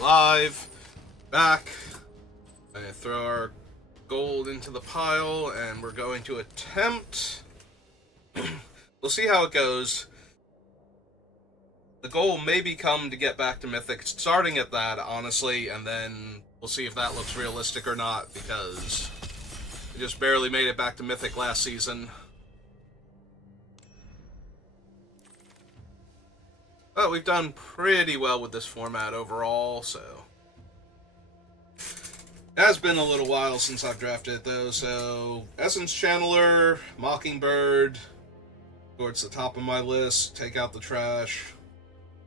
live. Back. I'm going to throw our gold into the pile, and we're going to attempt. We'll see how it goes. The goal may become to get back to Mythic, starting at that, honestly, and then we'll see if that looks realistic or not, because we just barely made it back to Mythic last season. But we've done pretty well with this format overall, so. It has been a little while since I've drafted it, though, so Essence Channeler, Mockingbird, towards the top of my list, take out the trash.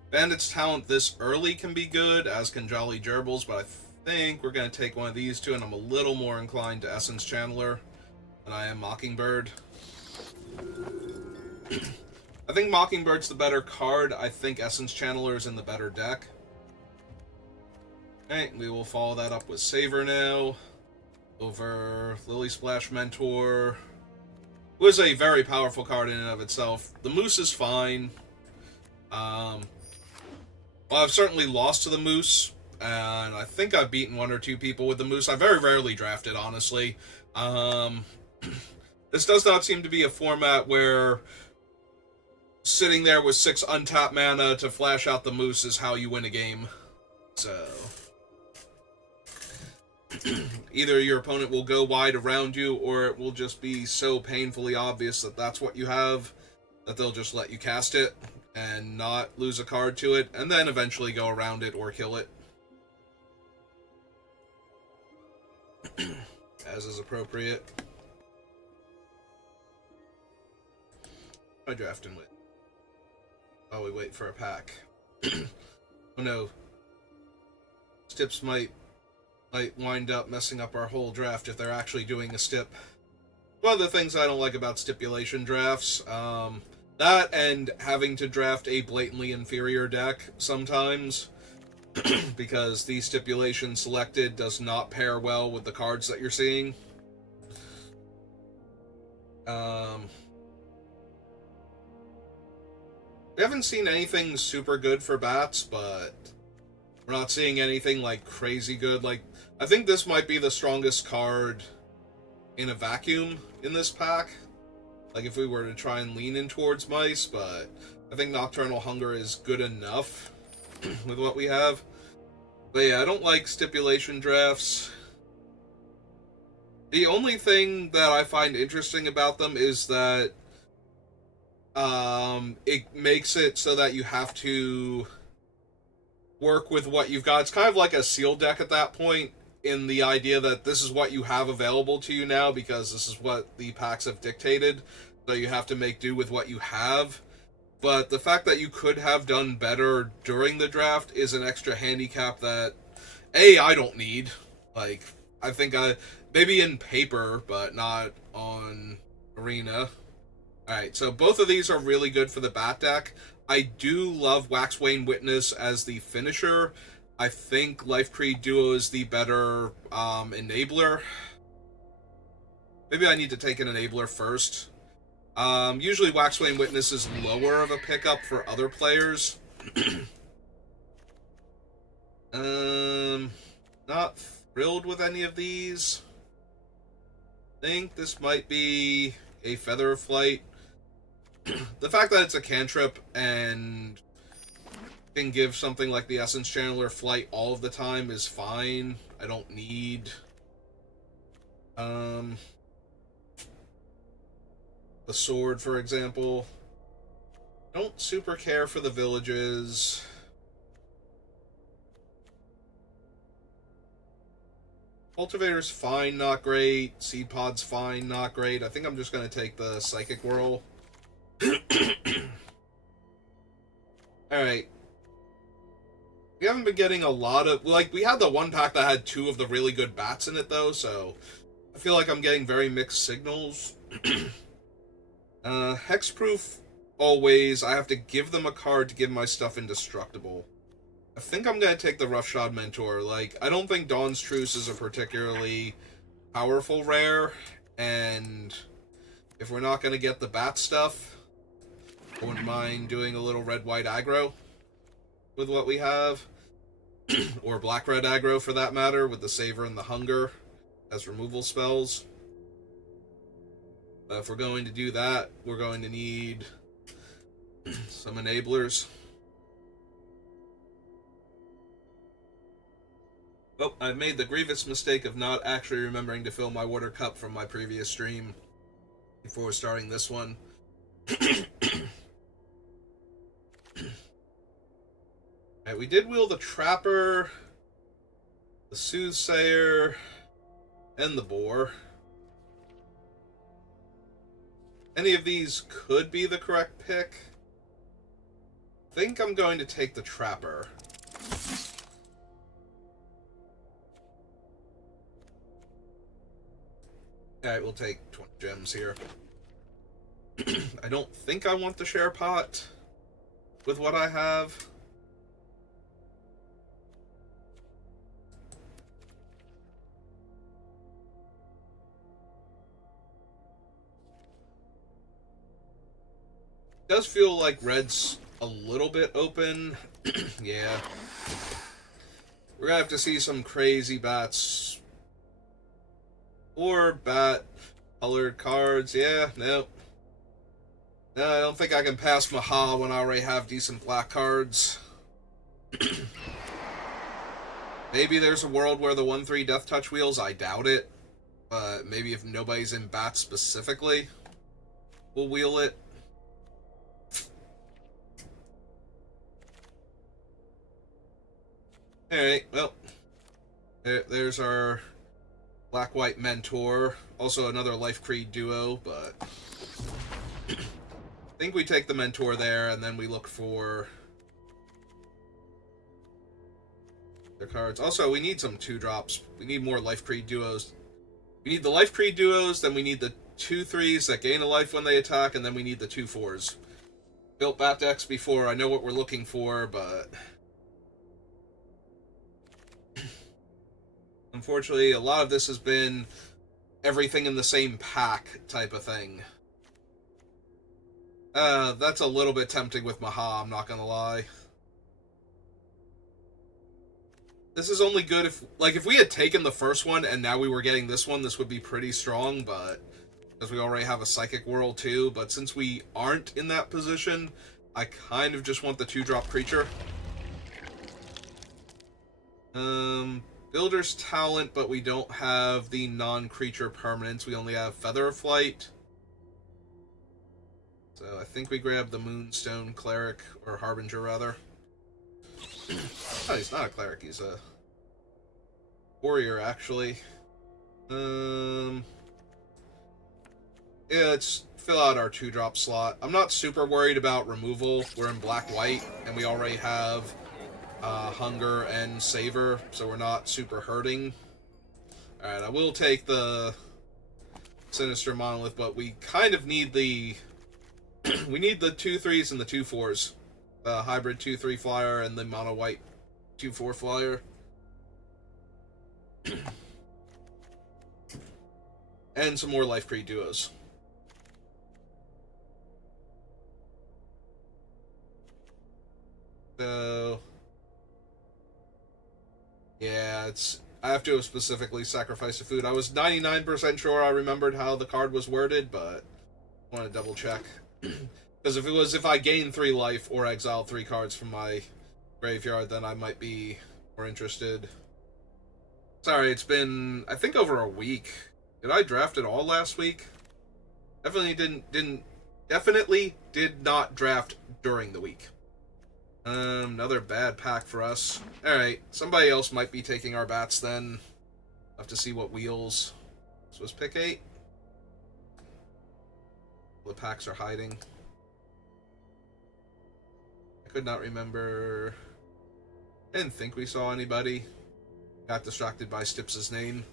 Bandit's talent this early can be good, as can Jolly Gerbils, but I think we're going to take one of these two, and I'm a little more inclined to Essence Channeler than I am Mockingbird. I think Mockingbird's the better card. I think Essence Channeler is in the better deck. Alright, we will follow that up with Savor now. Over Lily Splash Mentor. Who is a very powerful card in and of itself. The Moose is fine. Well, I've certainly lost to the Moose. And I think I've beaten one or two people with the Moose. I very rarely draft it, honestly. This does not seem to be a format where sitting there with 6 untapped mana to flash out the Moose is how you win a game. So either your opponent will go wide around you, or it will just be so painfully obvious that that's what you have, that they'll just let you cast it and not lose a card to it, and then eventually go around it or kill it. As is appropriate. What am I drafting with? Oh, we wait for a pack. Oh no. Stips might wind up messing up our whole draft if they're actually doing a stip. One of the things I don't like about stipulation drafts, that and having to draft a blatantly inferior deck sometimes, because the stipulation selected does not pair well with the cards that you're seeing. We haven't seen anything super good for bats, but we're not seeing anything like crazy good. Like, I think this might be the strongest card in a vacuum in this pack. Like, if we were to try and lean in towards mice, but I think Nocturnal Hunger is good enough with what we have. But yeah, I don't like stipulation drafts. The only thing that I find interesting about them is that it makes it so that you have to work with what you've got. It's kind of like a seal deck at that point, in the idea that this is what you have available to you now, because this is what the packs have dictated, so you have to make do with what you have. But the fact that you could have done better during the draft is an extra handicap that, I don't need. Like, I think maybe in paper, but not on Arena. Alright, so both of these are really good for the Bat deck. I do love Waxwayne Witness as the finisher. I think Life Creed Duo is the better enabler. Maybe I need to take an enabler first. Usually Waxwayne Witness is lower of a pickup for other players. Not thrilled with any of these. I think this might be a Feather of Flight. The fact that it's a cantrip and can give something like the Essence Channeler Flight all of the time is fine. I don't need the sword, for example. Don't super care for the villages. Cultivator's fine, not great. Seed Pod's fine, not great. I think I'm just going to take the Psychic Whirl. Alright. We haven't been getting a lot of... Like, we had the one pack that had 2 of the really good bats in it, though, so I feel like I'm getting very mixed signals. Hexproof, always. I have to give them a card to give my stuff indestructible. I think I'm going to take the Roughshod Mentor. Like, I don't think Dawn's Truce is a particularly powerful rare, and if we're not going to get the bat stuff, I wouldn't mind doing a little red-white aggro with what we have. or black-red aggro for that matter, with the Savor and the Hunger as removal spells. If we're going to do that, we're going to need some enablers. Oh, I've made the grievous mistake of not actually remembering to fill my water cup from my previous stream before starting this one. Alright, we did wheel the Trapper, the Soothsayer, and the Boar. Any of these could be the correct pick. I think I'm going to take the Trapper. Alright, we'll take 20 gems here. I don't think I want the share pot with what I have. It does feel like red's a little bit open. Yeah. We're gonna have to see some crazy bats. Or bat-colored cards. Yeah, no. No, I don't think I can pass Maha when I already have decent black cards. Maybe there's a world where the 1/3 Death Touch wheels, I doubt it. But maybe if nobody's in bat specifically, we'll wheel it. Alright, well, there's our Black-White Mentor. Also another Life Creed duo, but I think we take the Mentor there, and then we look for their cards. Also, we need some 2-drops. We need more Life Creed duos. We need the Life Creed duos, then we need the 2/3s that gain a life when they attack, and then we need the 2/4s. Built bat decks before, I know what we're looking for, but unfortunately, a lot of this has been everything in the same pack type of thing. That's a little bit tempting with Maha, I'm not gonna lie. This is only good if we had taken the first one and now we were getting this one, this would be pretty strong, but because we already have a Psychic Whirl too, but since we aren't in that position, I kind of just want the 2-drop creature. Builder's Talent, but we don't have the non-creature permanents. We only have Feather of Flight. So I think we grab the Moonstone Cleric, or Harbinger, rather. Oh, he's not a Cleric. He's a Warrior, actually. Yeah, let's fill out our 2-drop slot. I'm not super worried about removal. We're in Black-White, and we already have Hunger and Savor, so we're not super hurting. Alright, I will take the Sinister Monolith, but we kind of need the we need the 2/3s and the 2/4s. The hybrid 2/3 flyer and the mono white 2/4 flyer. And some more Life Creed duos. So yeah, I have to have specifically sacrificed a food. I was 99% sure I remembered how the card was worded, but I want to double check. Because if I gain 3 life or exile 3 cards from my graveyard, then I might be more interested. Sorry, it's been, I think, over a week. Did I draft at all last week? Definitely did not draft during the week. Another bad pack for us. Alright, somebody else might be taking our bats then. I'll have to see what wheels. This was pick 8. The packs are hiding. I could not remember. I didn't think we saw anybody. Got distracted by Stips' name.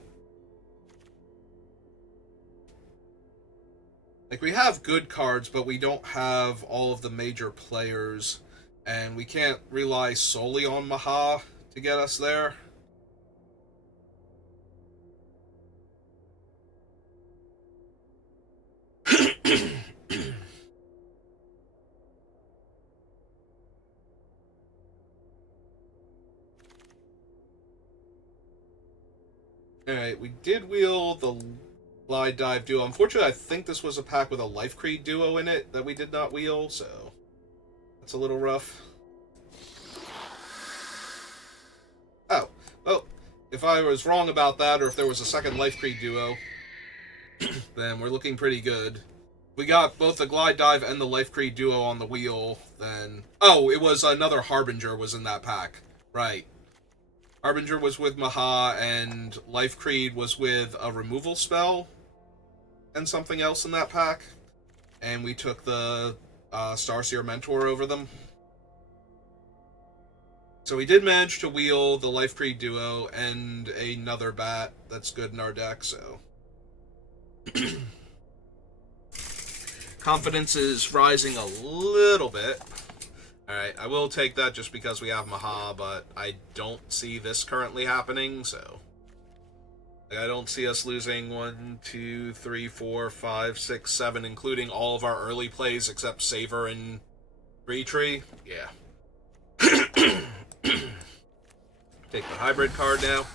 Like, we have good cards, but we don't have all of the major players. And we can't rely solely on Maha to get us there. Alright, we did wheel the Glide Dive duo. Unfortunately, I think this was a pack with a Life Creed duo in it that we did not wheel, so that's a little rough. Oh, well, if I was wrong about that, or if there was a second Life Creed duo, then we're looking pretty good. We got both the Glide Dive and the Life Creed duo on the wheel, then... Oh, it was another Harbinger was in that pack. Right. Harbinger was with Maha, and Life Creed was with a removal spell and something else in that pack. And we took the Starseer Mentor over them. So we did manage to wheel the Life Creed duo and another bat that's good in our deck, so... Confidence is rising a little bit. Alright, I will take that just because we have Maha, but I don't see this currently happening, so... I don't see us losing 1, 2, 3, 4, 5, 6, 7, including all of our early plays except Saver and Tree. Yeah. Take the hybrid card now.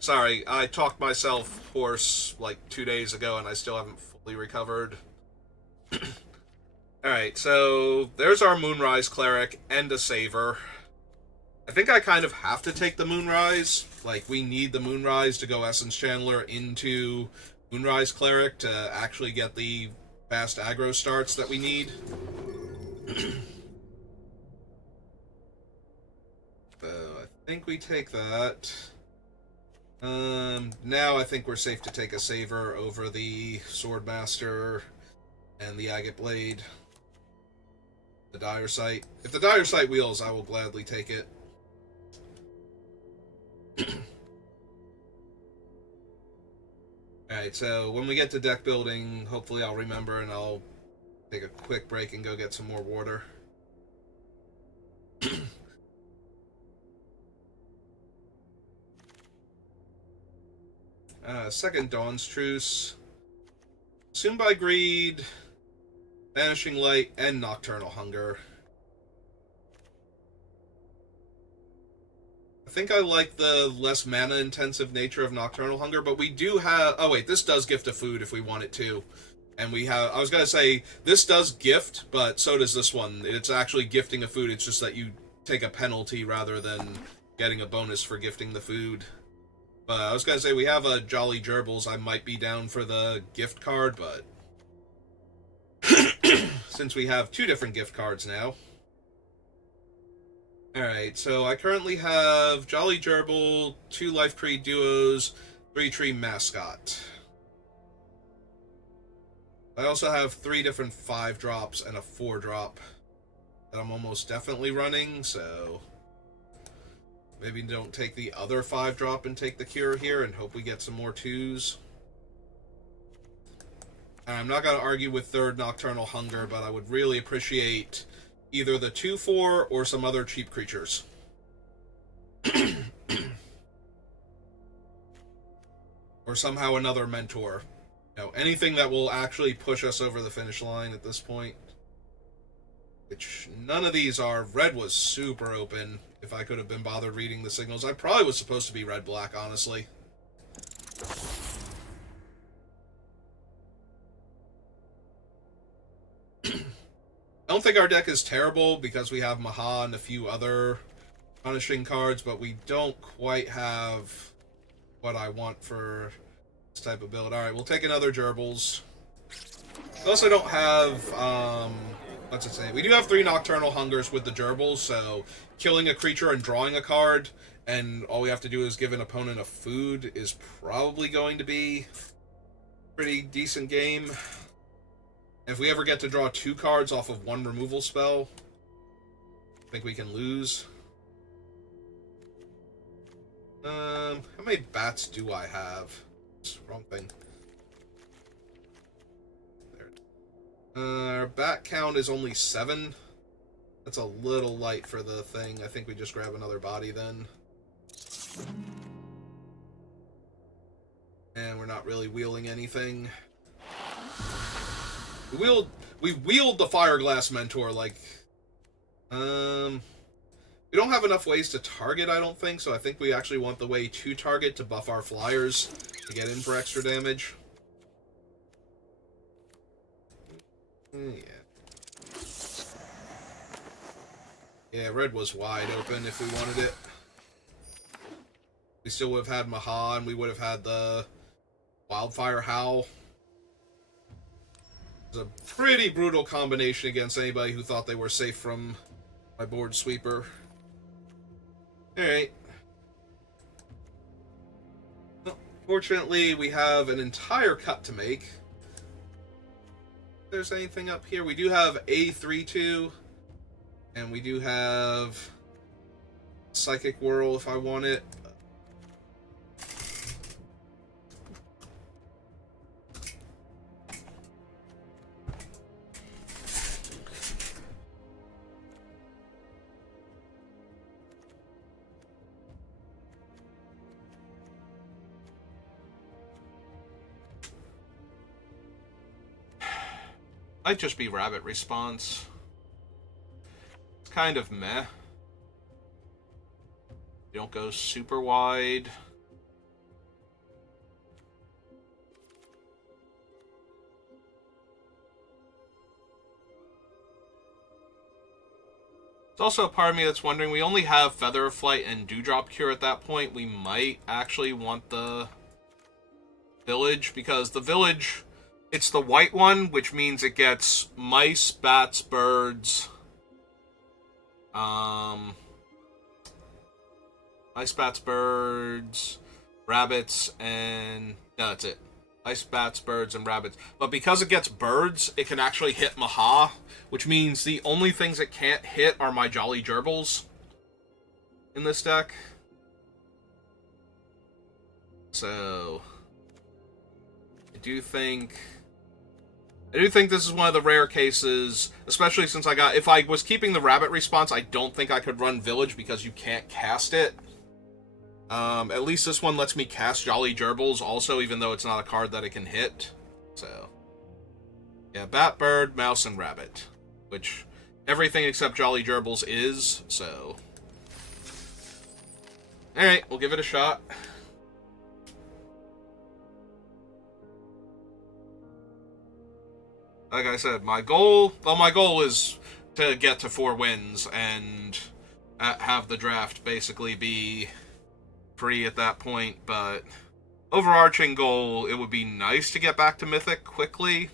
Sorry, I talked myself hoarse like 2 days ago and I still haven't fully recovered. Alright, so there's our Moonrise Cleric and a Saver. I think I kind of have to take the Moonrise. Like, we need the Moonrise to go Essence Channeler into Moonrise Cleric to actually get the fast aggro starts that we need. So, I think we take that. Now I think we're safe to take a Saver over the Swordmaster and the Agate Blade. The Dire Sight. If the Dire Sight wheels, I will gladly take it. Alright, so when we get to deck building, hopefully I'll remember and I'll take a quick break and go get some more water. Second Dawn's Truce. Consumed by Greed, Vanishing Light, and Nocturnal Hunger. I think I like the less mana-intensive nature of Nocturnal Hunger, but we do have... Oh, wait, this does gift a food if we want it to. And we have... I was going to say, this does gift, but so does this one. It's actually gifting a food, it's just that you take a penalty rather than getting a bonus for gifting the food. But I was going to say, we have a Jolly Gerbils. I might be down for the gift card, but... since we have 2 different gift cards now. Alright, so I currently have Jolly Gerbil, 2 Life Creed duos, 3 Tree Mascot. I also have 3 different 5-drops and a 4-drop that I'm almost definitely running, so... maybe don't take the other 5-drop and take the Cure here and hope we get some more 2s. I'm not going to argue with 3rd Nocturnal Hunger, but I would really appreciate either the 2/4 or some other cheap creatures. Or somehow another Mentor. You know, anything that will actually push us over the finish line at this point. Which none of these are. Red was super open. If I could have been bothered reading the signals, I probably was supposed to be red-black, honestly. I don't think our deck is terrible because we have Maha and a few other punishing cards, but we don't quite have what I want for this type of build. Alright, we'll take another Gerbils. We also don't have, what's it say? We do have 3 Nocturnal Hungers with the Gerbils, so killing a creature and drawing a card, and all we have to do is give an opponent a food is probably going to be a pretty decent game. If we ever get to draw 2 cards off of 1 removal spell, I think we can lose. How many bats do I have? Wrong thing. There. Our bat count is only 7. That's a little light for the thing. I think we just grab another body then. And we're not really wheeling anything. We wheeled the Fireglass Mentor, like... we don't have enough ways to target, I don't think, so I think we actually want the way to target to buff our flyers. to get in for extra damage. Yeah. Yeah, red was wide open if we wanted it. We still would have had Maha, and we would have had the Wildfire Howl. It was a pretty brutal combination against anybody who thought they were safe from my board sweeper. Alright. Well, fortunately, we have an entire cut to make. If there's anything up here, we do have a 3-2, and we do have Psychic Whirl if I want it. Might just be Rabbit Response. It's kind of meh. You don't go super wide. There's also a part of me that's wondering, we only have Feather of Flight and Dewdrop Cure at that point. We might actually want the Village, because the Village, it's the white one, which means it gets mice, bats, birds. Mice, bats, birds, rabbits, and... no, that's it. Mice, bats, birds, and rabbits. But because it gets birds, it can actually hit Maha, which means the only things it can't hit are my Jolly Gerbils in this deck. So... I do think this is one of the rare cases, especially since if I was keeping the Rabbit Response, I don't think I could run Village because you can't cast it. At least this one lets me cast Jolly Gerbils also, even though it's not a card that it can hit. So, yeah, Bat, Bird, Mouse, and Rabbit. Which, everything except Jolly Gerbils is, so... Alright, we'll give it a shot. Like I said, my goal is to get to 4 wins and have the draft basically be free at that point, but overarching goal, it would be nice to get back to Mythic quickly.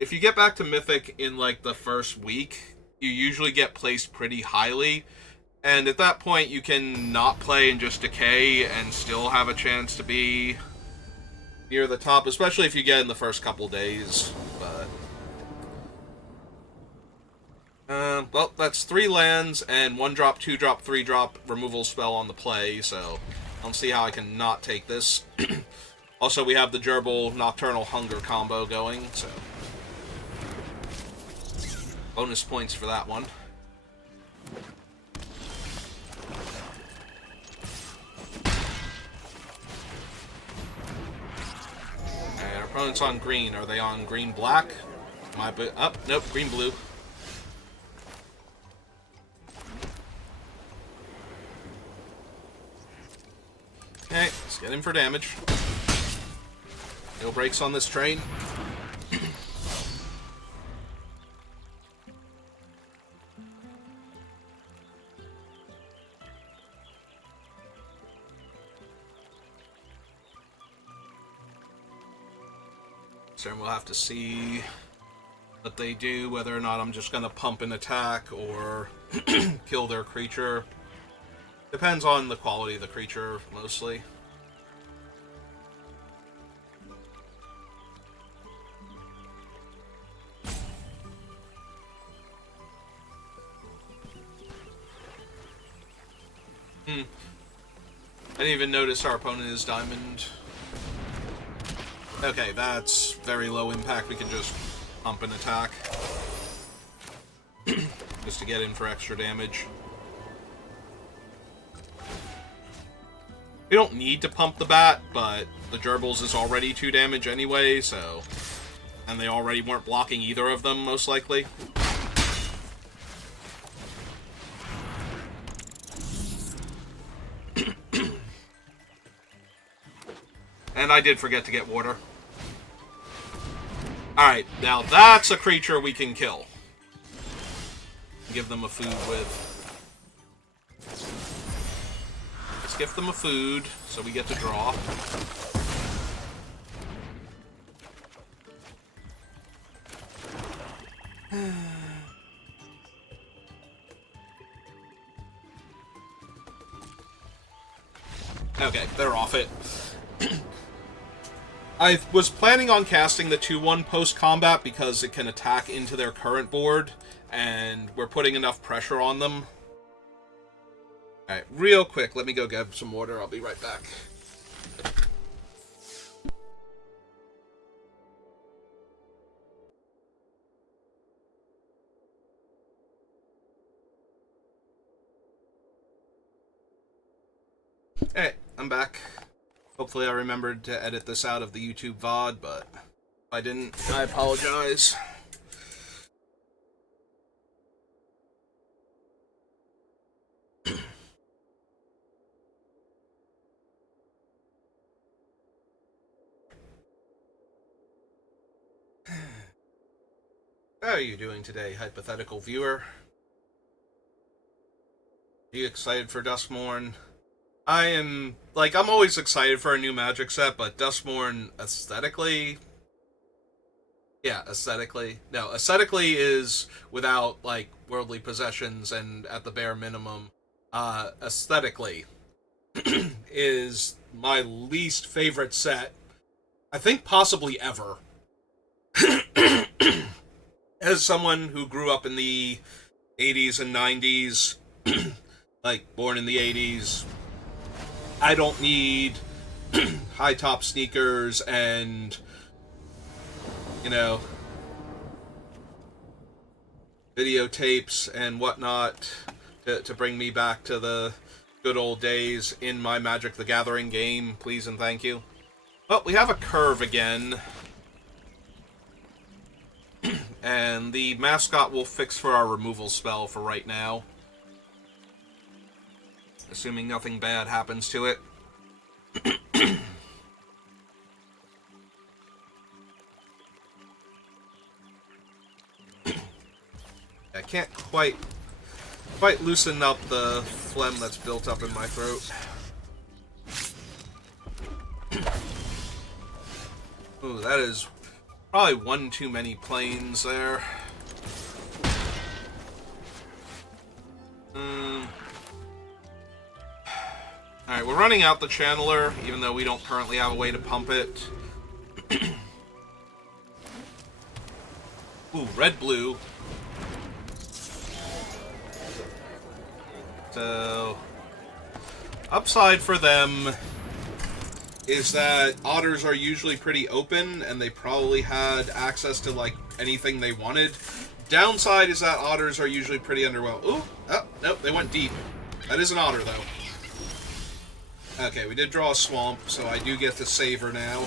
If you get back to Mythic in, like, the first week, you usually get placed pretty highly, and at that point, you can not play and just decay and still have a chance to be near the top, especially if you get in the first couple days, but... well, that's 3 lands and 1-drop, 2-drop, 3-drop removal spell on the play, so I don't see how I can not take this. Also, we have the Gerbil Nocturnal Hunger combo going, so bonus points for that one. Alright, our opponent's on green. Are they on green-black? Nope, green-blue. Okay, let's get him for damage. No brakes on this train. So we'll have to see what they do, whether or not I'm just going to pump an attack or kill their creature. Depends on the quality of the creature, mostly. I didn't even notice our opponent is diamond. Okay, that's very low impact. We can just pump an attack. Just to get in for extra damage. We don't need to pump the bat, but the Gerbils is already 2 damage anyway, so... And they already weren't blocking either of them, most likely. And I did forget to get water. Alright, now that's a creature we can kill. Give them a food with. Let's gift them a food, so we get to draw. Okay, they're off it. I was planning on casting the 2/1 post-combat because it can attack into their current board, and we're putting enough pressure on them. Alright, real quick, let me go get some water. I'll be right back. Hey, I'm back. Hopefully I remembered to edit this out of the YouTube VOD, but if I didn't, I apologize. How are you doing today, hypothetical viewer? Are you excited for Duskmourn? I am, like, I'm always excited for a new Magic set, but Duskmourn aesthetically... Yeah, aesthetically. No, aesthetically is without, like, worldly possessions and at the bare minimum. Aesthetically is my least favorite set. I think possibly ever. As someone who grew up in the 80s and 90s, like, born in the 80s, I don't need high-top sneakers and, you know, videotapes and whatnot to bring me back to the good old days in my Magic the Gathering game, please and thank you. Well, we have a curve again. And the mascot will fix for our removal spell for right now. Assuming nothing bad happens to it. I can't quite loosen up the phlegm that's built up in my throat. Ooh, that is probably one too many planes there. Alright, we're running out the Channeler, even though we don't currently have a way to pump it. Ooh, red-blue. So, upside for them is that otters are usually pretty open, and they probably had access to, like, anything they wanted. Downside is that otters are usually pretty underwhelmed. Ooh! Oh, nope, they went deep. That is an otter, though. Okay, we did draw a swamp, so I do get to savor now.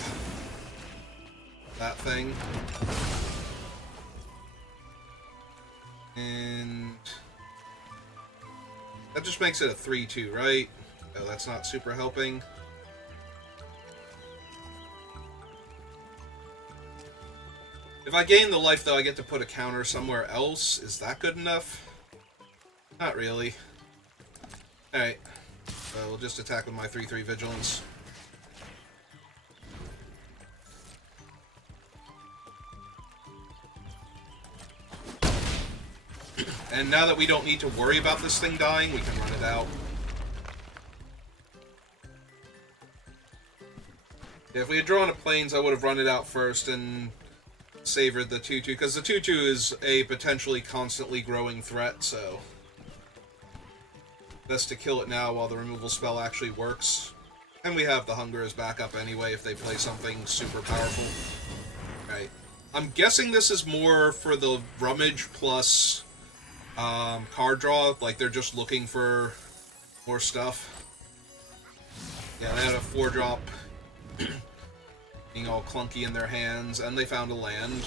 That thing. And that just makes it a 3/2, right? Oh, that's not super helping. If I gain the life, though, I get to put a counter somewhere else. Is that good enough? Not really. Alright. So we'll just attack with my 3/3 Vigilance. And now that we don't need to worry about this thing dying, we can run it out. Yeah, if we had drawn a Plains, I would have run it out first and savored the 2/2, because the 2/2 is a potentially constantly growing threat, so best to kill it now while the removal spell actually works. And we have the Hunger as backup anyway if they play something super powerful. Right. I'm guessing this is more for the Rummage plus card draw, like they're just looking for more stuff. Yeah, they had a 4-drop being all clunky in their hands, and they found a land.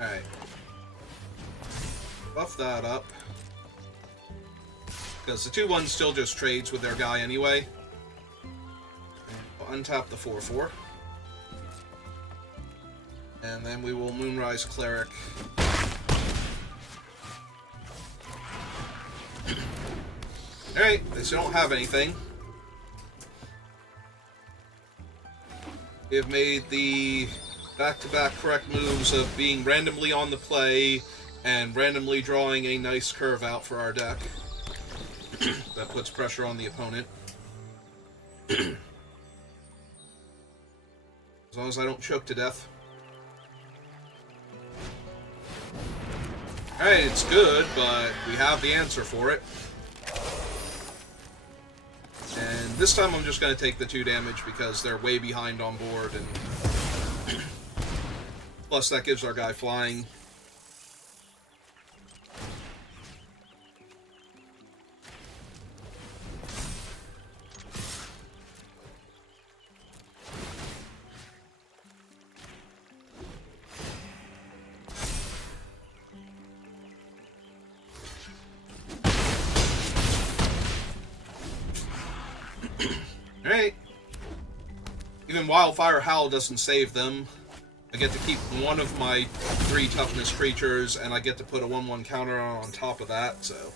Alright. buff that up. Because the 2/1 still just trades with their guy anyway. We'll untap the 4/4. And then we will Moonrise Cleric. Alright, they still don't have anything. We have made the back-to-back correct moves of being randomly on the play and randomly drawing a nice curve out for our deck. That puts pressure on the opponent. As long as I don't choke to death. Alright, it's good, but we have the answer for it. And this time I'm just going to take the 2 damage because they're way behind on board, and plus that gives our guy flying. Alright. Even Wildfire Howl doesn't save them. I get to keep one of my 3 toughness creatures, and I get to put a 1/1 counter on top of that, so...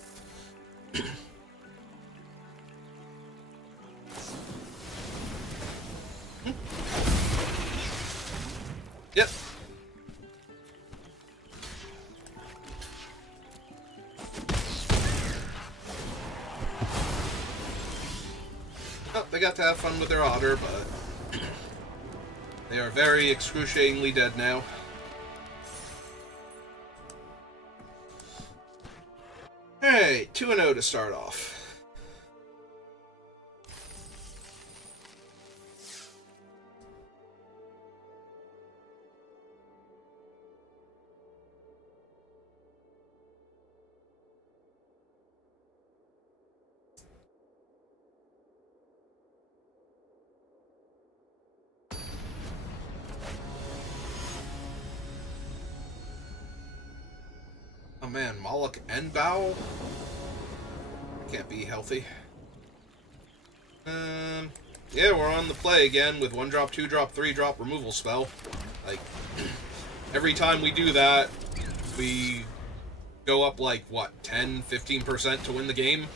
Yep. Oh, they got to have fun with their otter, but they are very excruciatingly dead now. Alright, 2-0 to start off. Oh man, Moloch and Bow? Can't be healthy. Yeah, we're on the play again with 1-drop, 2-drop, 3-drop removal spell. Like, every time we do that, we go up like, what, 10, 15% to win the game?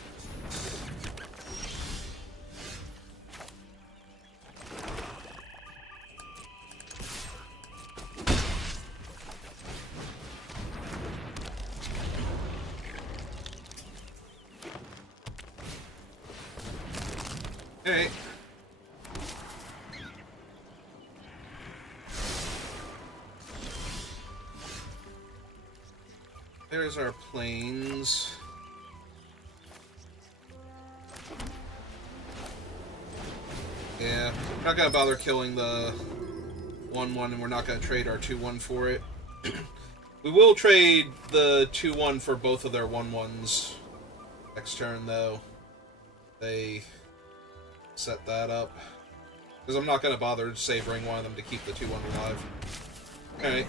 Alright. There's our planes. Yeah, we're not gonna bother killing the 1/1, and we're not gonna trade our 2/1 for it. We will trade the 2/1 for both of their 1/1s next turn, though. They set that up. Because I'm not going to bother savoring one of them to keep the 2/1 alive. Alright.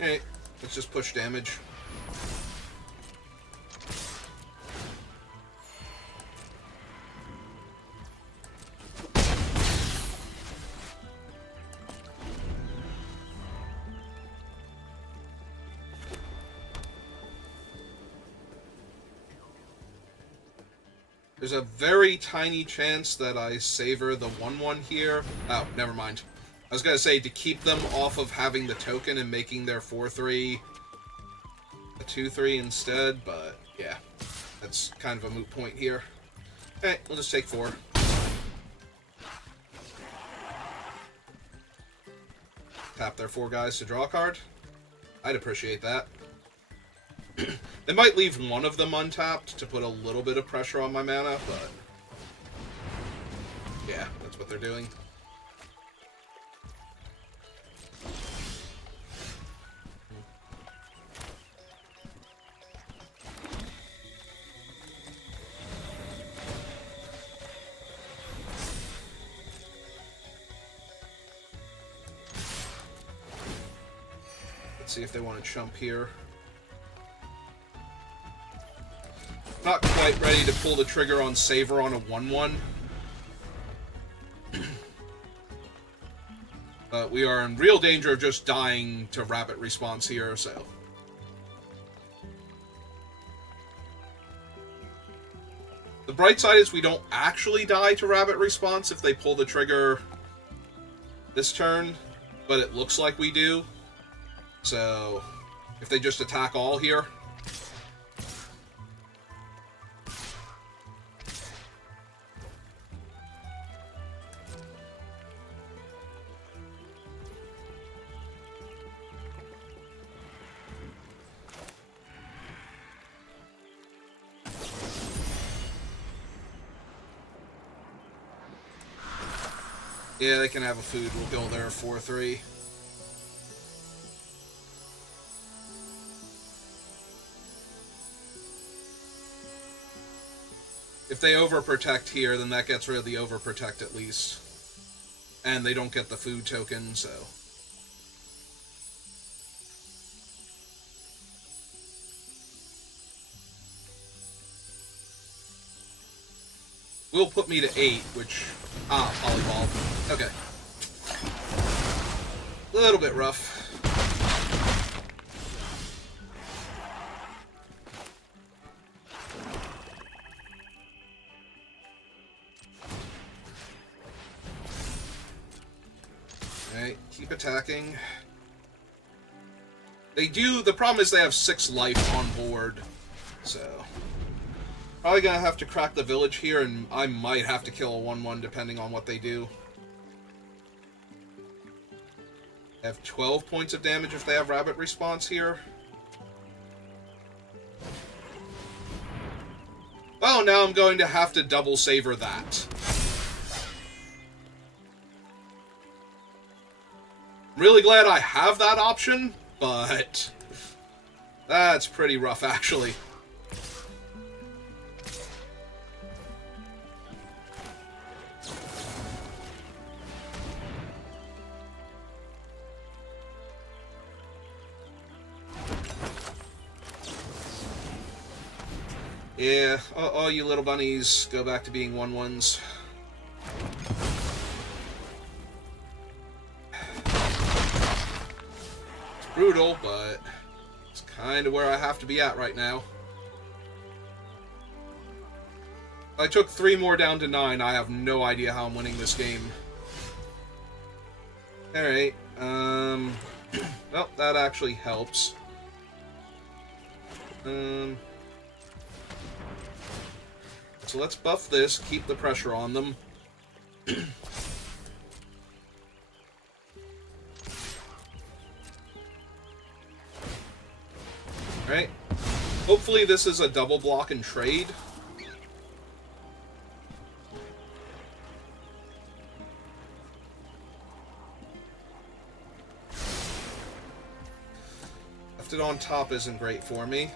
Alright, let's just push damage. There's a very tiny chance that I savor the 1/1 here. Oh, never mind. I was going to say to keep them off of having the token and making their 4/3 a 2/3 instead, but yeah, that's kind of a moot point here. Alright, we'll just take 4. Tap their 4 guys to draw a card. I'd appreciate that. They might leave one of them untapped to put a little bit of pressure on my mana, but yeah, that's what they're doing. Let's see if they want to chump here. Not quite ready to pull the trigger on Savor on a 1-1. But we are in real danger of just dying to Rapid Response here, so... The bright side is we don't actually die to Rapid Response if they pull the trigger this turn, but it looks like we do. So, if they just attack all here... Yeah, they can have a food. We'll go there 4-3. If they overprotect here, then that gets rid of the overprotect at least. And they don't get the food token, so... Will put me to 8, which... Ah, Polyball. Okay. A little bit rough. Alright, keep attacking. They do... The problem is they have 6 life on board, so... Probably gonna have to crack the village here, and I might have to kill a 1-1 depending on what they do. They have 12 points of damage if they have Rabbit Response here. Oh, now I'm going to have to double savor that. Really glad I have that option, but that's pretty rough, actually. Yeah, all you little bunnies go back to being 1-1s. It's brutal, but it's kind of where I have to be at right now. If I took 3 more down to 9, I have no idea how I'm winning this game. Alright, well, that actually helps. So let's buff this, keep the pressure on them. Alright. Hopefully this is a double block and trade. Left it on top isn't great for me.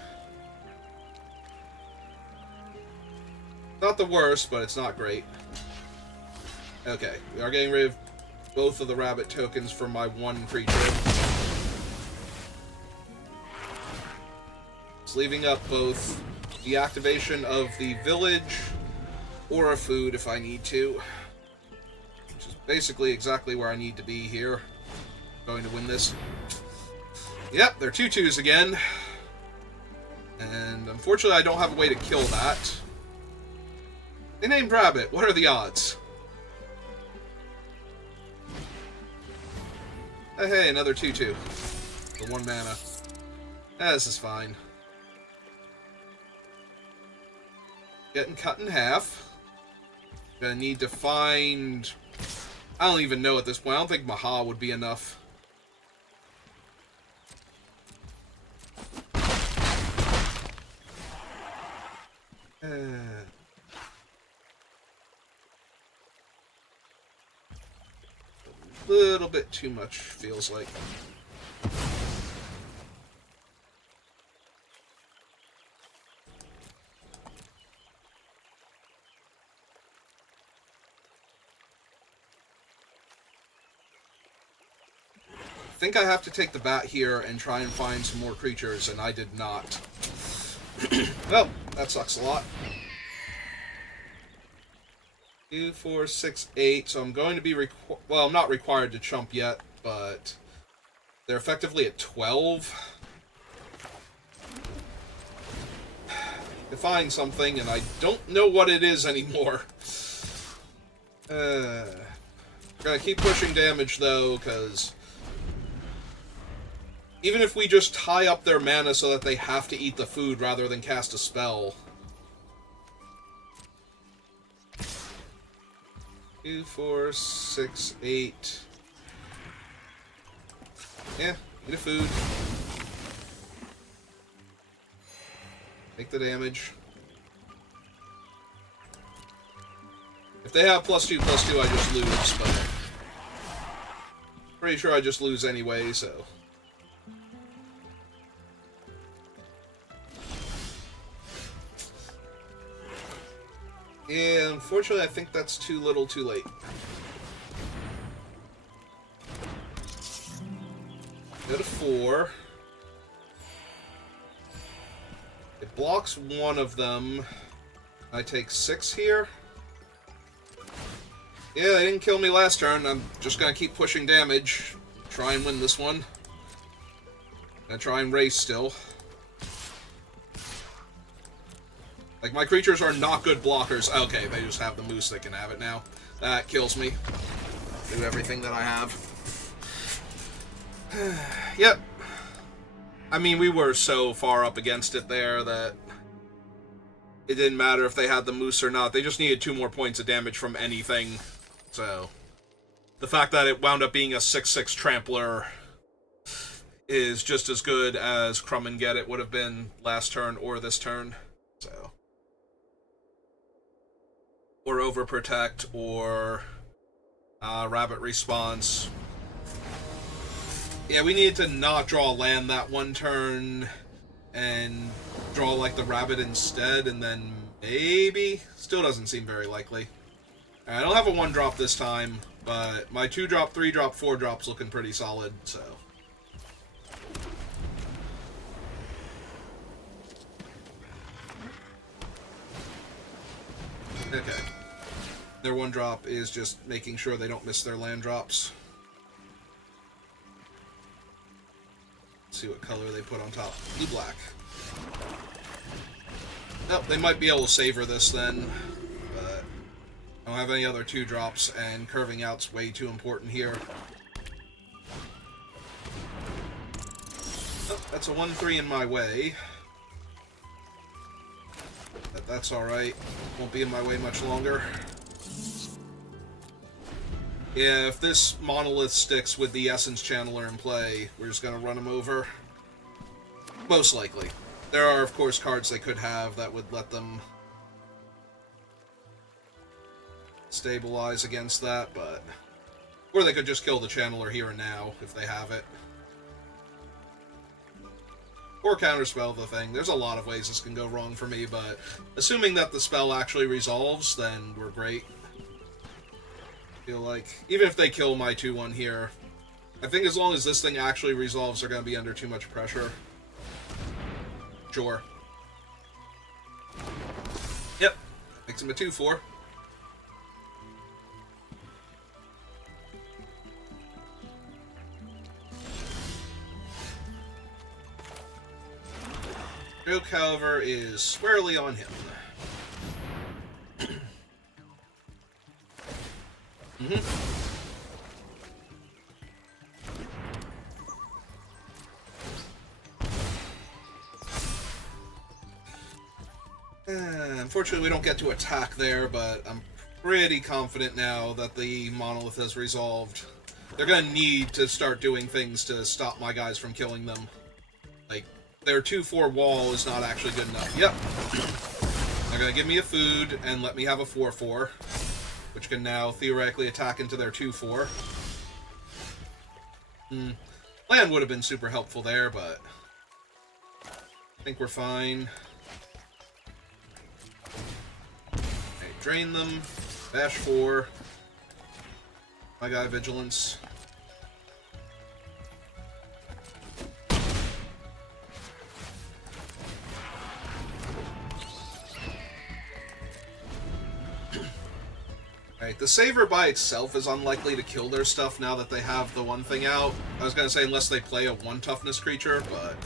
Not the worst, but it's not great. Okay, we are getting rid of both of the rabbit tokens for my 1 creature. It's leaving up both the activation of the village or a food if I need to. Which is basically exactly where I need to be here. I'm going to win this. Yep, they're 2/2s again. And unfortunately I don't have a way to kill that. They named Rabbit. What are the odds? Hey, another 2/2. For 1 mana. This is fine. Getting cut in half. Gonna need to find... I don't even know at this point. I don't think Maha would be enough. Little bit too much, feels like. think I have to take the bat here and try and find some more creatures, and I did not. Well, that sucks a lot. 2, 4, 6, 8. So I'm going to be well, I'm not required to chump yet, but they're effectively at 12. To find something, and I don't know what it is anymore. Gotta keep pushing damage though, because even if we just tie up their mana so that they have to eat the food rather than cast a spell. 2, 4, 6, 8. Yeah, eat a food. Take the damage. If they have +2/+2, I just lose, but pretty sure I just lose anyway, so. Yeah, unfortunately, I think that's too little too late. Go to 4. It blocks one of them. I take 6 here. Yeah, they didn't kill me last turn. I'm just gonna keep pushing damage. Try and win this one. Gonna try and race still. Like, my creatures are not good blockers. Okay, they just have the moose, they can have it now. That kills me. Do everything that I have. Yep. I mean, we were so far up against it there that it didn't matter if they had the moose or not. They just needed 2 more points of damage from anything. So, the fact that it wound up being a 6/6 trampler is just as good as Crumb and Get It would have been last turn or this turn. So, or Overprotect, or Rabbit Response. Yeah, we needed to not draw land that one turn and draw like the rabbit instead, and then maybe? Still doesn't seem very likely. I don't have a 1-drop this time, but my 2-drop, 3-drop, 4-drop's looking pretty solid, so. Okay. Their 1-drop is just making sure they don't miss their land drops. Let's see what color they put on top. Blue-black. Nope, they might be able to savor this then, but I don't have any other 2-drops, and curving out's way too important here. Oh, that's a 1/3 in my way. But that's alright. Won't be in my way much longer. Yeah, if this monolith sticks with the Essence Channeler in play, we're just gonna run him over. Most likely. There are, of course, cards they could have that would let them stabilize against that, but... Or they could just kill the Channeler here and now, if they have it. Or counterspell the thing. There's a lot of ways this can go wrong for me, but assuming that the spell actually resolves, then we're great. Feel like, even if they kill my 2/1 here, I think as long as this thing actually resolves, they're going to be under too much pressure. Sure. Yep. Makes him a 2/4. Joke, however, is squarely on him. Unfortunately, we don't get to attack there, but I'm pretty confident now that the monolith has resolved. They're going to need to start doing things to stop my guys from killing them. Like, their 2/4 wall is not actually good enough. Yep. They're going to give me a food and let me have a 4/4, which can now theoretically attack into their 2/4. Land would have been super helpful there, but I think we're fine. Okay, drain them. Bash 4. My guy Vigilance. Right, the Saver by itself is unlikely to kill their stuff now that they have the one thing out. I was going to say unless they play a 1 toughness creature, but...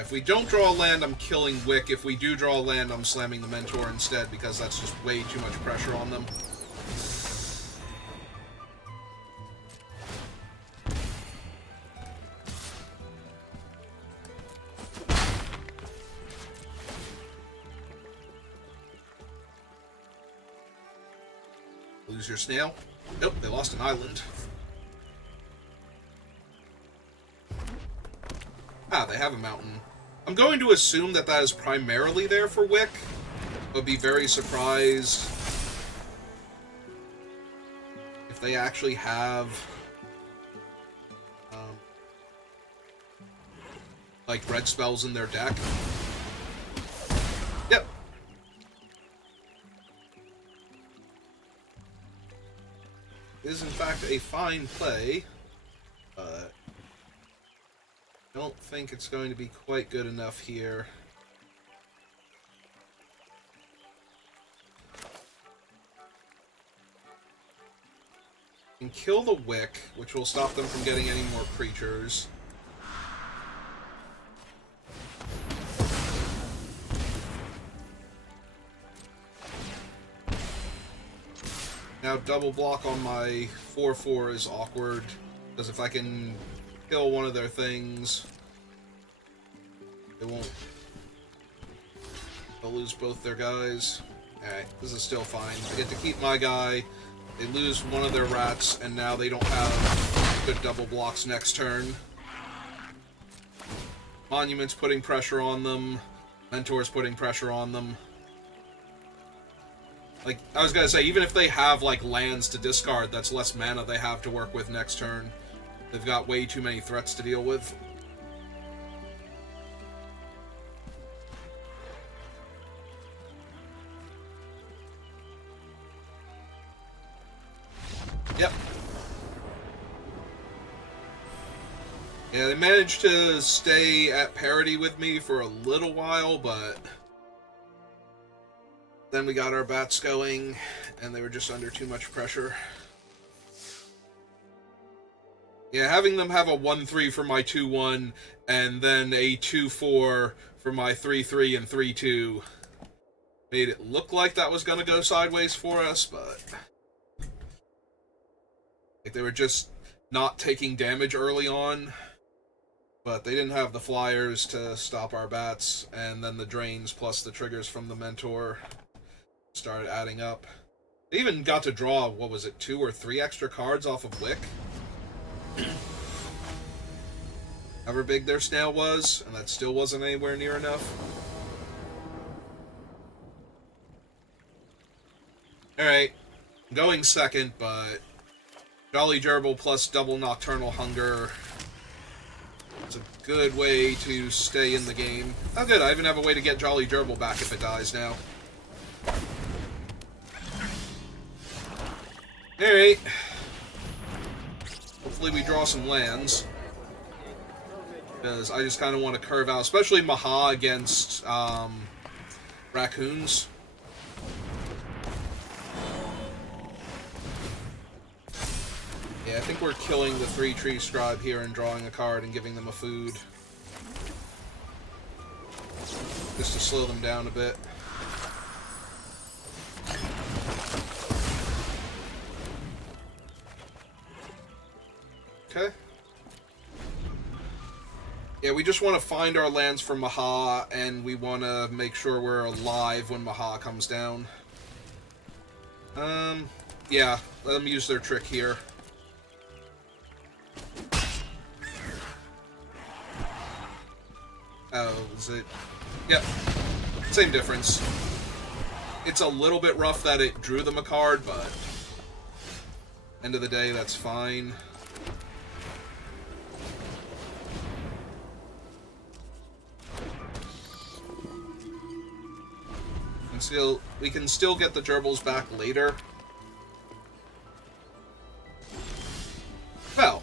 If we don't draw a land, I'm killing Wick. If we do draw a land, I'm slamming the Mentor instead, because that's just way too much pressure on them. Lose your snail? Nope, they lost an island. Ah, they have a mountain. I'm going to assume that that is primarily there for Wick, but be very surprised if they actually have like red spells in their deck. Yep. It is in fact a fine play, but I don't think it's going to be quite good enough here. And kill the Wick, which will stop them from getting any more creatures. Now double block on my 4/4 is awkward, because if I can kill one of their things, they won't. They'll lose both their guys. Alright, this is still fine. I get to keep my guy. They lose one of their rats, and now they don't have good double blocks next turn. Monument's putting pressure on them. Mentor's putting pressure on them. Like, I was gonna say, even if they have, like, lands to discard, that's less mana they have to work with next turn. They've got way too many threats to deal with. Yep. Yeah, they managed to stay at parity with me for a little while, but then we got our bats going, and they were just under too much pressure. Yeah, having them have a 1/3 for my 2/1, and then a 2/4 for my 3/3 and 3/2 made it look like that was going to go sideways for us, but like, they were just not taking damage early on, but they didn't have the flyers to stop our bats, and then the drains plus the triggers from the Mentor started adding up. They even got to draw, what was it, 2 or 3 extra cards off of Wick? However big their snail was, and that still wasn't anywhere near enough. Alright, going second, but Jolly Gerbil plus double Nocturnal Hunger. It's a good way to stay in the game. Oh good, I even have a way to get Jolly Gerbil back if it dies now. Alright. Hopefully we draw some lands. Because I just kind of want to curve out, especially Maha against raccoons. Yeah, I think we're killing the 3-tree scribe here and drawing a card and giving them a food. Just to slow them down a bit. Okay. Yeah, we just want to find our lands for Maha, and we want to make sure we're alive when Maha comes down. Yeah, let them use their trick here. Oh, is it? Yep. Same difference. It's a little bit rough that it drew them a card, but end of the day, that's fine. And we can still get the gerbils back later. Well,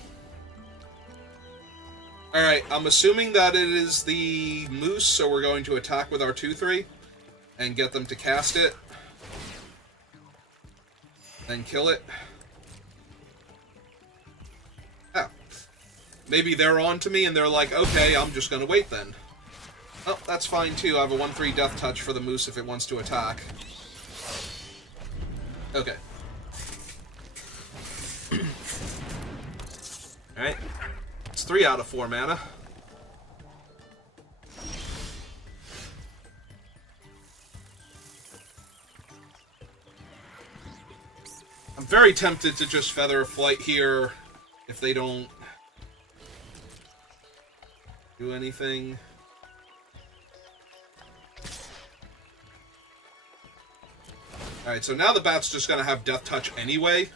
Alright, I'm assuming that it is the moose, so we're going to attack with our 2-3 and get them to cast it. Then kill it. Oh. Maybe they're on to me and they're like, okay, I'm just gonna wait then. Oh, that's fine too. I have a 1-3 death touch for the moose if it wants to attack. Okay. Alright. It's 3 out of 4 mana. I'm very tempted to just Feather of Flight here if they don't do anything. Alright, so now the bat's just going to have Death Touch anyway.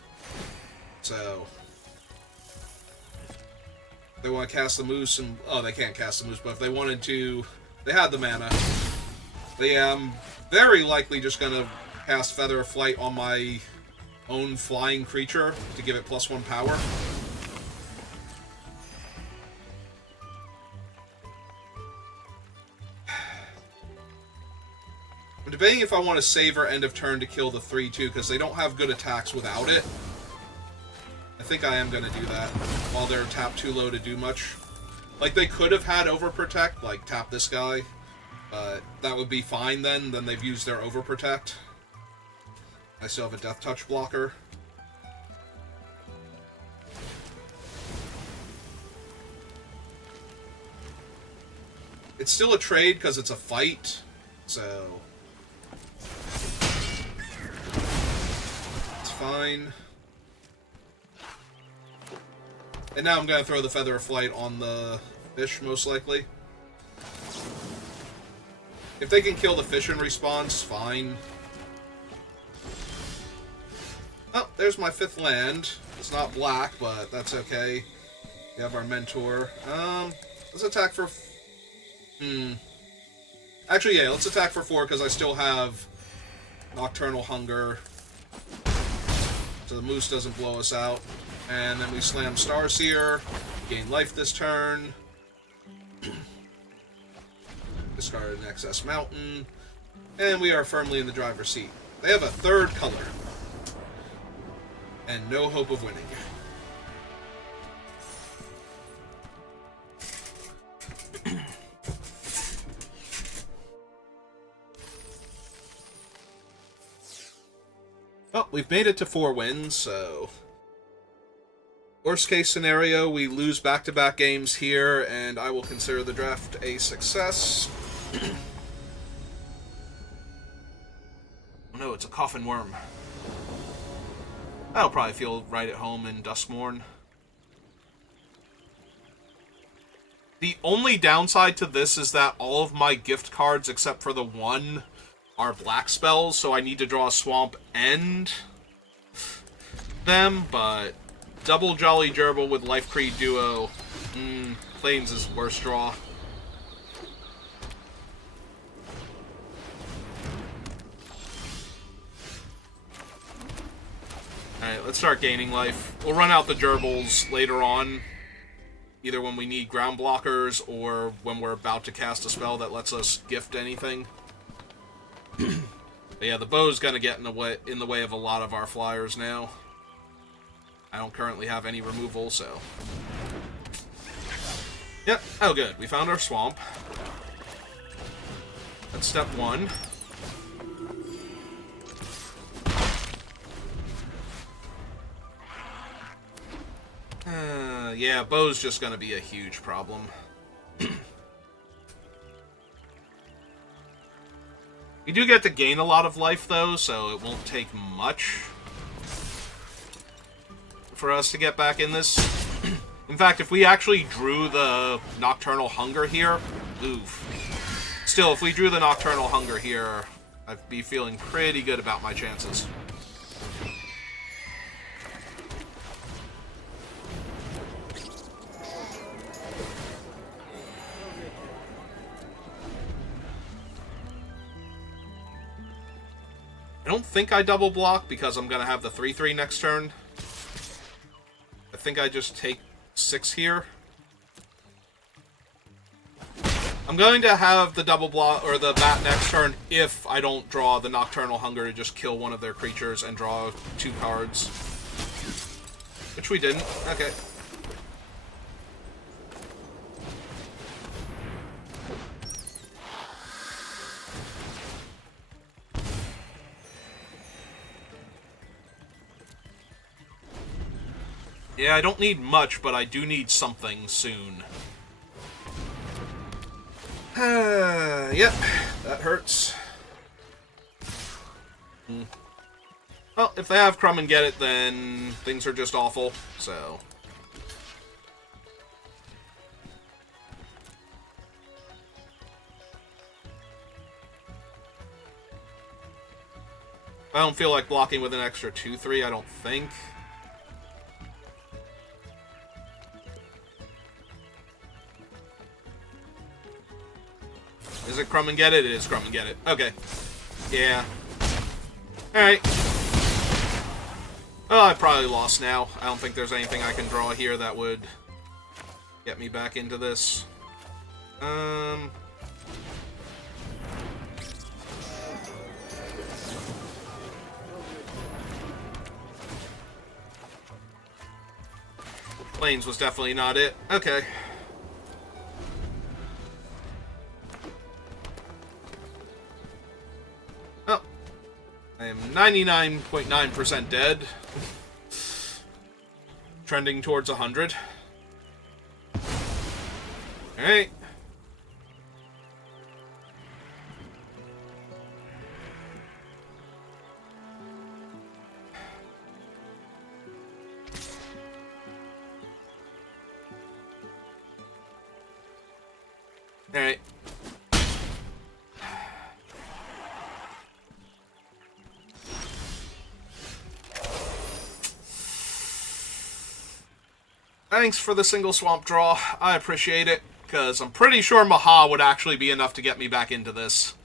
So they want to cast the moose and... Oh, they can't cast the moose, but if they wanted to... They had the mana. They am very likely just going to cast Feather of Flight on my own flying creature to give it +1 power. I'm debating if I want to save our end of turn to kill the 3-2, because they don't have good attacks without it. I think I am going to do that, while they're tapped too low to do much. Like, they could have had Overprotect, like, tap this guy, but that would be fine then. Then they've used their Overprotect. I still have a Death Touch blocker. It's still a trade, because it's a fight, so... It's fine. And now I'm going to throw the Feather of Flight on the fish, most likely. If they can kill the fish in response, fine. Oh, there's my 5th land. It's not black, but that's okay. We have our Mentor. Let's attack for... Actually, yeah, let's attack for 4, because I still have Nocturnal Hunger. So the moose doesn't blow us out. And then we slam Starseer, gain life this turn. Discard an excess mountain. And we are firmly in the driver's seat. They have a 3rd color. And no hope of winning. Well, we've made it to 4 wins, so... Worst case scenario, we lose back-to-back games here, and I will consider the draft a success. Oh no, it's a coffin worm. That'll probably feel right at home in Duskmourn. The only downside to this is that all of my gift cards, except for the 1, are black spells, so I need to draw a swamp and them, but... Double Jolly Gerbil with Life Creed Duo. Plains is worst draw. Alright, let's start gaining life. We'll run out the Gerbils later on. Either when we need ground blockers or when we're about to cast a spell that lets us gift anything. But yeah, the bow's gonna get in the way of a lot of our flyers now. I don't currently have any removal, so... Yep, oh good. We found our swamp. That's step 1. Yeah, bow's just gonna be a huge problem. We do get to gain a lot of life, though, so it won't take much for us to get back in this. In fact, if we actually drew the Nocturnal Hunger here, oof. Still, if we drew the Nocturnal Hunger here, I'd be feeling pretty good about my chances. I don't think I double block because I'm going to have the 3-3 next turn. I think I just take 6 here. I'm going to have the double block or the bat next turn if I don't draw the Nocturnal Hunger to just kill one of their creatures and draw 2 cards. Which we didn't. Okay. Yeah, I don't need much, but I do need something soon. Yep, that hurts. Well, if they have Crumb and Get It, then things are just awful, so... I don't feel like blocking with an extra 2/3, I don't think. Is it Crumb and Get It? It is Crumb and Get It. Okay. Yeah. Alright. Oh, I probably lost now. I don't think there's anything I can draw here that would get me back into this. Plains was definitely not it. Okay. Oh. I am 99.9% dead. Trending towards 100. Alright. Alright. Thanks for the single swamp draw. I appreciate it, because I'm pretty sure Maha would actually be enough to get me back into this.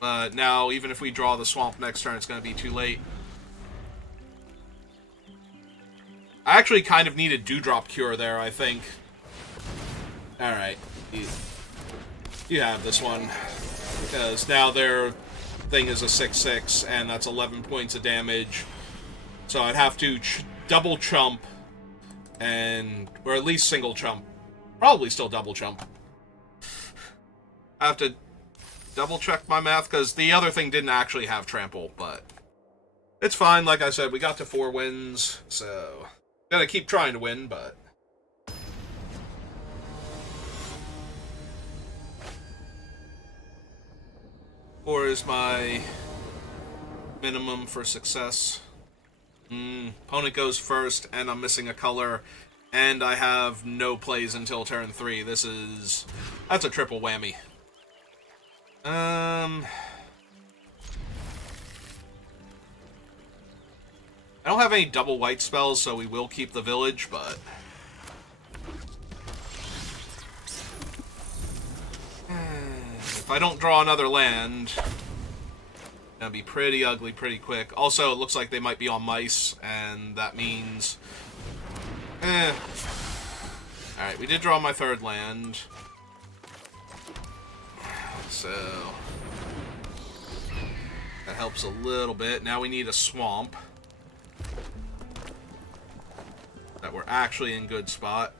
But now, even if we draw the swamp next turn, it's going to be too late. I actually kind of need a Dewdrop Cure there, I think. Alright. You have this one. Because now their thing is a 6/6, and that's 11 points of damage. So I'd have to double chump, and... or at least single chump. Probably still double chump. I have to double check my math, because the other thing didn't actually have trample, but... it's fine, like I said, we got to 4 wins, so... gonna keep trying to win, but... 4 is my minimum for success. Opponent goes first, and I'm missing a color, and I have no plays until turn 3. That's a triple whammy. I don't have any double white spells, so we will keep the village, but... if I don't draw another land, it's gonna be pretty ugly pretty quick. Also, it looks like they might be on mice, and that means... Alright, we did draw my 3rd land. So... that helps a little bit. Now we need a swamp. That we're actually in good spot.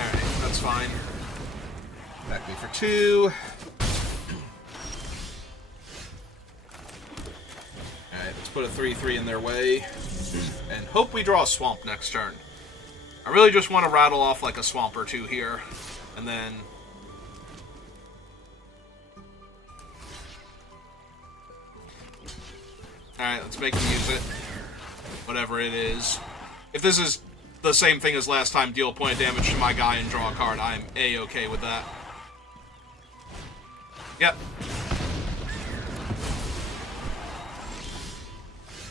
Alright, that's fine. Back me for 2. Alright, let's put a 3/3 in their way. And hope we draw a swamp next turn. I really just want to rattle off like a swamp or 2 here. And then... alright, let's make them use it. Whatever it is. If this is the same thing as last time, deal a point of damage to my guy and draw a card, I'm A-okay with that. Yep.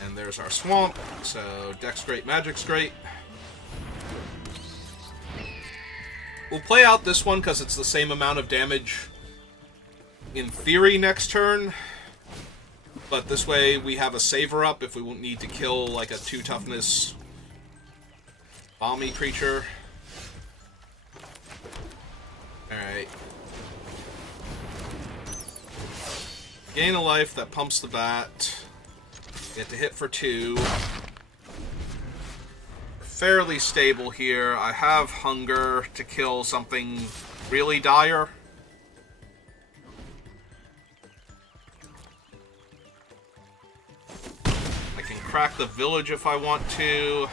And there's our swamp. So, deck's great, magic's great. We'll play out this one because it's the same amount of damage in theory next turn. But this way we have a saver up if we won't need to kill like a 2 toughness Bomby creature. Alright. Gain a life that pumps the bat. Get to hit for 2. Fairly stable here. I have hunger to kill something really dire. I can crack the village if I want to.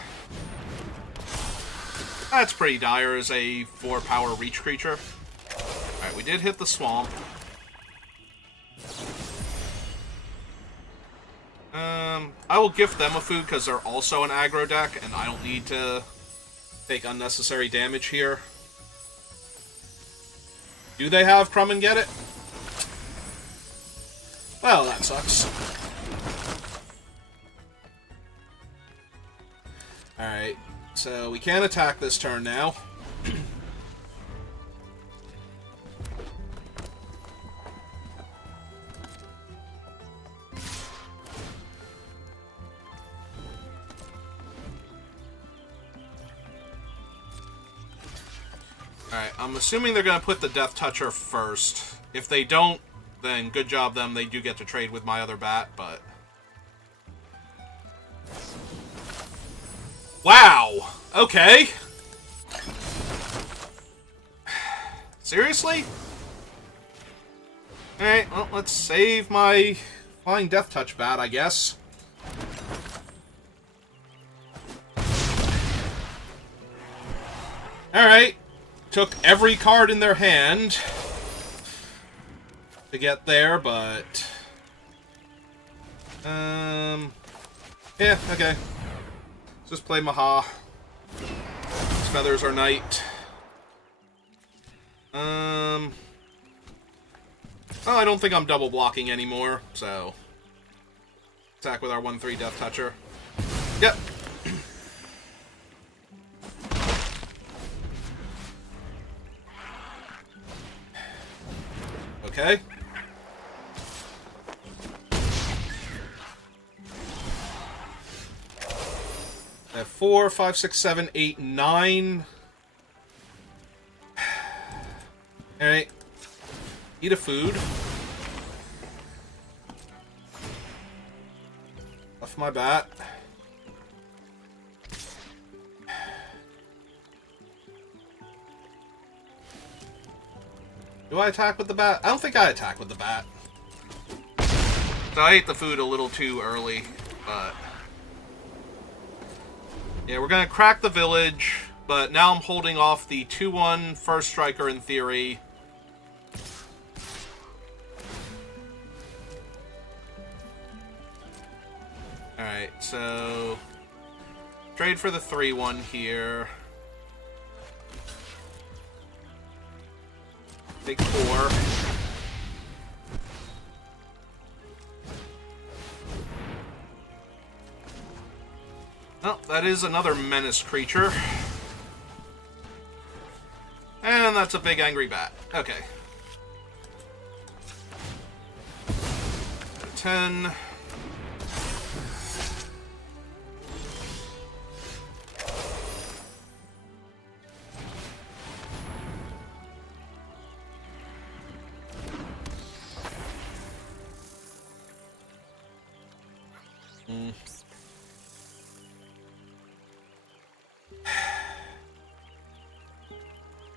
That's pretty dire as a 4-power reach creature. Alright, we did hit the swamp. I will gift them a food because they're also an aggro deck, and I don't need to take unnecessary damage here. Do they have Crumb and Get It? Well, that sucks. Alright, so we can attack this turn now. Alright, I'm assuming they're going to put the Death Toucher first. If they don't, then good job them. They do get to trade with my other bat, but... Wow! Okay. Seriously? Alright, well, let's save my Flying Death Touch bat, I guess. Alright. Took every card in their hand to get there, but... Yeah, okay. Let's just play Maha. His feathers are night. Oh, I don't think I'm double blocking anymore, so... Attack with our 1/3 Death Toucher. Yep. Okay. I have 4, 5, 6, 7, 8, 9. Alright. Eat a food. Off my bat. Do I attack with the bat? I don't think I attack with the bat. So I ate the food a little too early, but... Yeah, we're gonna crack the village, but now I'm holding off the 2/1 first striker in theory. Alright, so... Trade for the 3/1 here. Take 4. Oh, that is another menace creature. And that's a big angry bat. Okay. 10.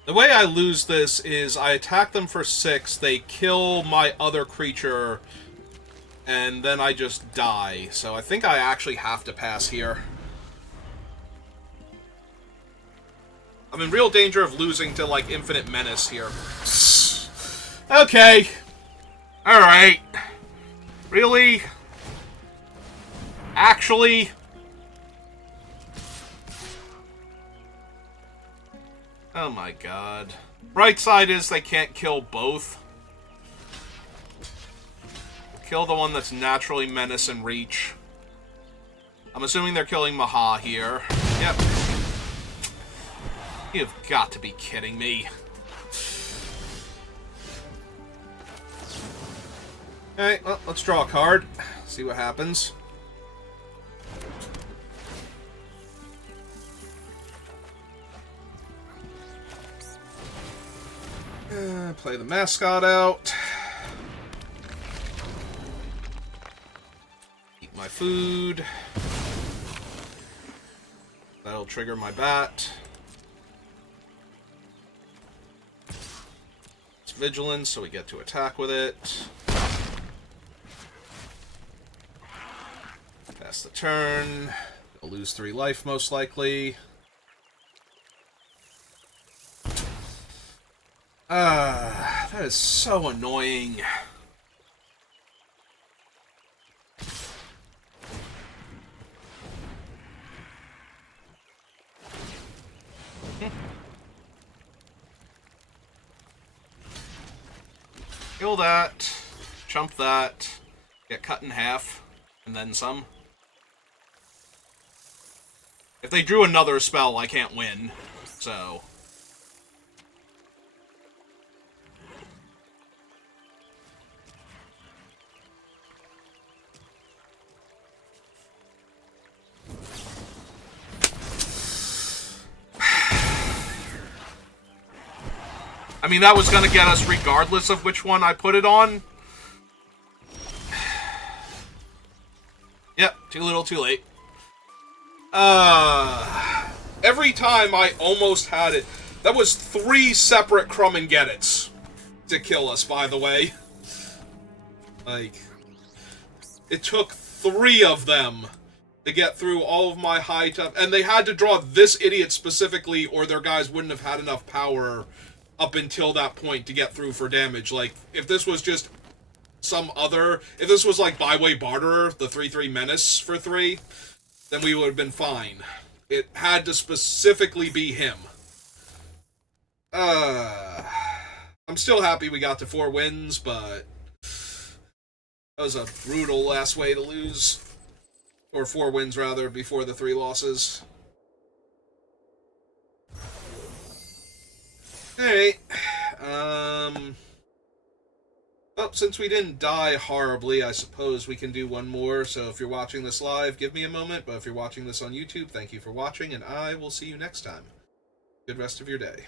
The way I lose this is I attack them for 6, they kill my other creature, and then I just die. So I think I actually have to pass here. I'm in real danger of losing to, like, Infinite Menace here. Okay. Alright. Really? Actually? Oh my god. Right side is they can't kill both. Kill the one that's naturally menace and reach. I'm assuming they're killing Maha here. Yep. You've got to be kidding me. Alright, well, let's draw a card. See what happens. Play the mascot out. Eat my food. That'll trigger my bat. It's vigilance, so we get to attack with it. Pass the turn. We'll lose 3 life, most likely. That is so annoying. Kill that. Chump that. Get cut in half. And then some. If they drew another spell, I can't win. So... I mean, that was going to get us regardless of which one I put it on. Yep, too little, too late. Every time I almost had it. That was 3 separate Crumb and Get It's to kill us, by the way. Like, it took 3 of them to get through all of my high tough. And they had to draw this idiot specifically, or their guys wouldn't have had enough power up until that point to get through for damage. Like, if this was just some other... If this was like Byway Barterer, the 3/3 Menace for 3, then we would have been fine. It had to specifically be him. I'm still happy we got to 4 wins, but... That was a brutal last way to lose. Or 4 wins, rather, before the 3 losses. Alright. Well, since we didn't die horribly, I suppose we can do one more. So if you're watching this live, give me a moment. But if you're watching this on YouTube, thank you for watching, and I will see you next time. Good rest of your day.